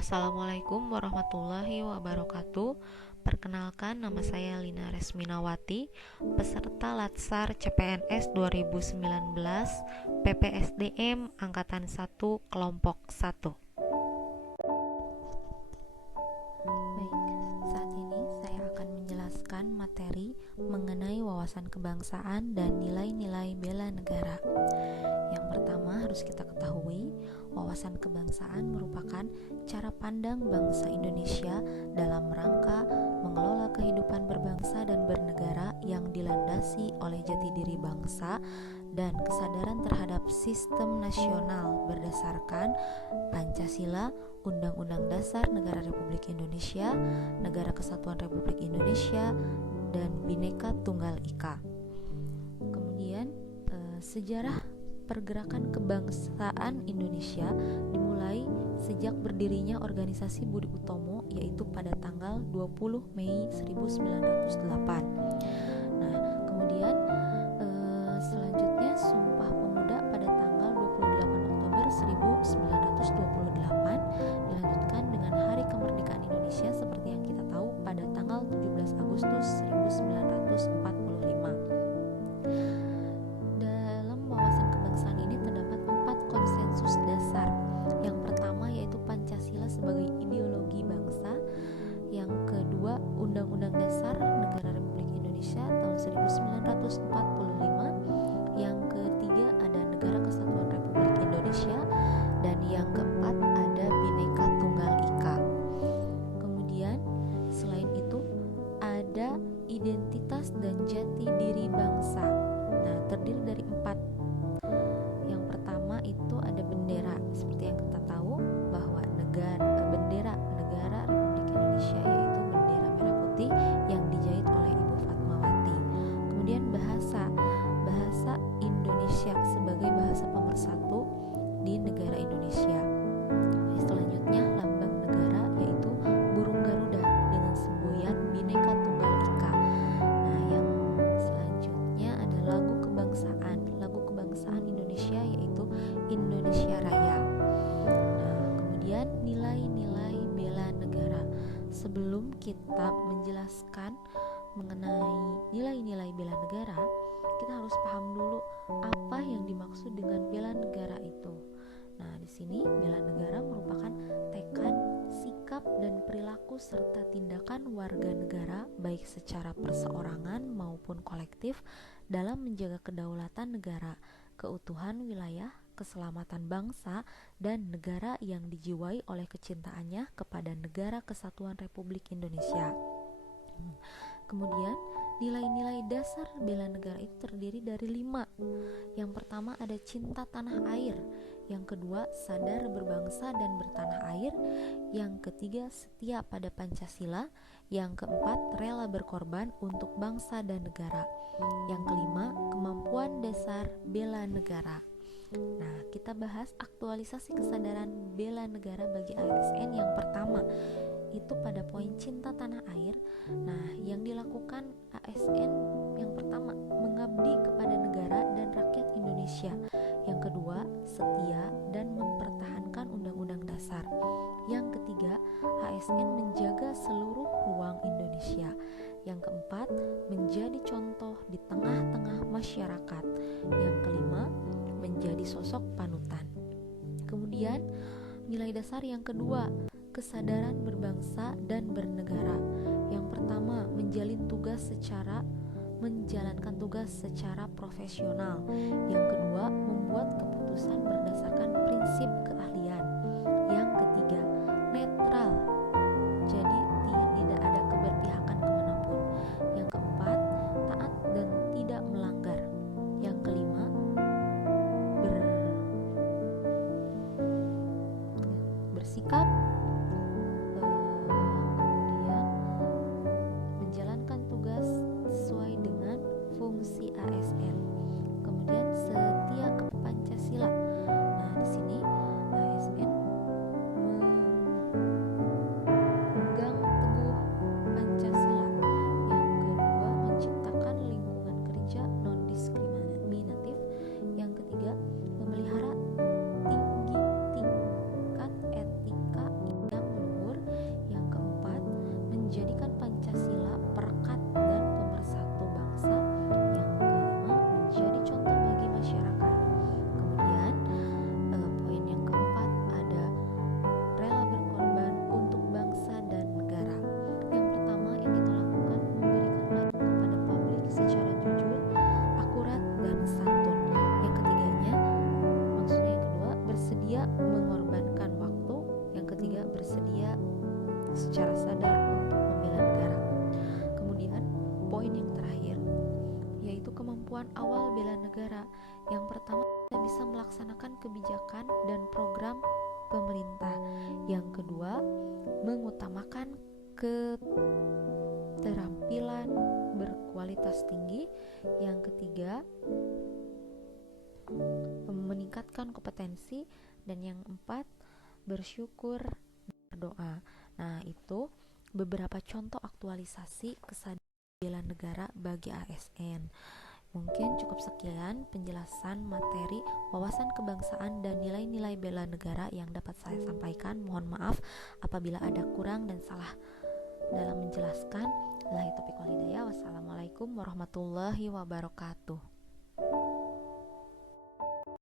Assalamualaikum warahmatullahi wabarakatuh. Perkenalkan, nama saya Lina Resminawati, peserta Latsar CPNS 2019 PPSDM Angkatan 1 Kelompok 1. Baik, saat ini saya akan menjelaskan materi mengenai wawasan kebangsaan dan nilai-nilai bela negara. Yang pertama harus kita ketahui, wawasan kebangsaan merupakan cara pandang bangsa Indonesia dalam rangka mengelola kehidupan berbangsa dan bernegara yang dilandasi oleh jati diri bangsa dan kesadaran terhadap sistem nasional berdasarkan Pancasila, Undang-Undang Dasar Negara Republik Indonesia, Negara Kesatuan Republik Indonesia, dan Bhinneka Tunggal Ika. Kemudian sejarah pergerakan kebangsaan Indonesia dimulai sejak berdirinya organisasi Budi Utomo, yaitu pada tanggal 20 Mei 1908. Nah, kemudian selanjutnya Sumpah Pemuda pada tanggal 28 Oktober 1928 dilanjutkan dengan Hari Kemerdekaan Indonesia seperti yang kita tahu pada tanggal 17 Agustus 1945. Dalam wawasan kebangsaan ini terdapat 4 konsensus dasar. Yang pertama yaitu Pancasila sebagai ideologi bangsa. Yang kedua, Undang-Undang Dasar Negara Republik Indonesia tahun 1945. Yang ketiga ada Negara Kesatuan Republik Indonesia. Dan yang keempat ada Bhinneka Tunggal Ika. Kemudian selain itu ada identitas dan jati diri bangsa. Nah, terdiri dari 4. Yang pertama itu ada bendera. Seperti yang kita tahu bahwa bendera negara Republik Indonesia yaitu bendera merah putih yang dijahit oleh Ibu Fatmawati. Kemudian bahasa Indonesia sebagai bahasa pemersatu di negara Indonesia. Selanjutnya lambang negara yaitu burung Garuda dengan semboyan Bhinneka Tunggal Ika. Nah, yang selanjutnya ada lagu kebangsaan Indonesia yaitu Indonesia Raya. Nah, kemudian nilai-nilai bela negara. Sebelum kita menjelaskan mengenai nilai-nilai bela negara, kita harus paham dulu apa yang dimaksud dengan bela negara itu. Nah, di sini bela negara merupakan tekad, sikap dan perilaku serta tindakan warga negara baik secara perseorangan maupun kolektif dalam menjaga kedaulatan negara, keutuhan wilayah, keselamatan bangsa dan negara yang dijiwai oleh kecintaannya kepada Negara Kesatuan Republik Indonesia. Kemudian nilai-nilai dasar bela negara itu terdiri dari 5. Yang pertama ada cinta tanah air. Yang kedua sadar berbangsa dan bertanah air. Yang ketiga setia pada Pancasila. Yang keempat rela berkorban untuk bangsa dan negara. Yang kelima kemampuan dasar bela negara. Nah, kita bahas aktualisasi kesadaran bela negara bagi ASN. Yang pertama itu pada poin cinta tanah air. Nah, yang dilakukan ASN yang pertama mengabdi kepada negara dan rakyat Indonesia. Yang kedua, setia dan mempertahankan undang-undang dasar. Yang ketiga, ASN menjaga seluruh ruang Indonesia. Yang keempat, menjadi contoh di tengah-tengah masyarakat. Yang kelima, menjadi sosok panutan. Kemudian, nilai dasar yang kedua, kesadaran berbangsa dan bernegara. Yang pertama, menjalankan tugas secara profesional. Yang kedua, membuat keputusan berdasarkan prinsip keahlian. Yang ketiga, netral. Jadi tidak ada keberpihakan kemanapun. Yang keempat, taat dan tidak melanggar. Yang kelima, bersikap. Kemudian menjalankan tugas sesuai dengan fungsi ASN. Kemudian setia ke Pancasila. Nah, di sini ASN Yang pertama, kita bisa melaksanakan kebijakan dan program pemerintah. Yang kedua, mengutamakan keterampilan berkualitas tinggi. Yang ketiga, meningkatkan kompetensi. Dan yang keempat, bersyukur dan berdoa. Nah, itu beberapa contoh aktualisasi kesadaran bela negara bagi ASN. Mungkin cukup sekian penjelasan materi wawasan kebangsaan dan nilai-nilai bela negara yang dapat saya sampaikan. Mohon maaf apabila ada kurang dan salah dalam menjelaskan. Wassalamualaikum warahmatullahi wabarakatuh.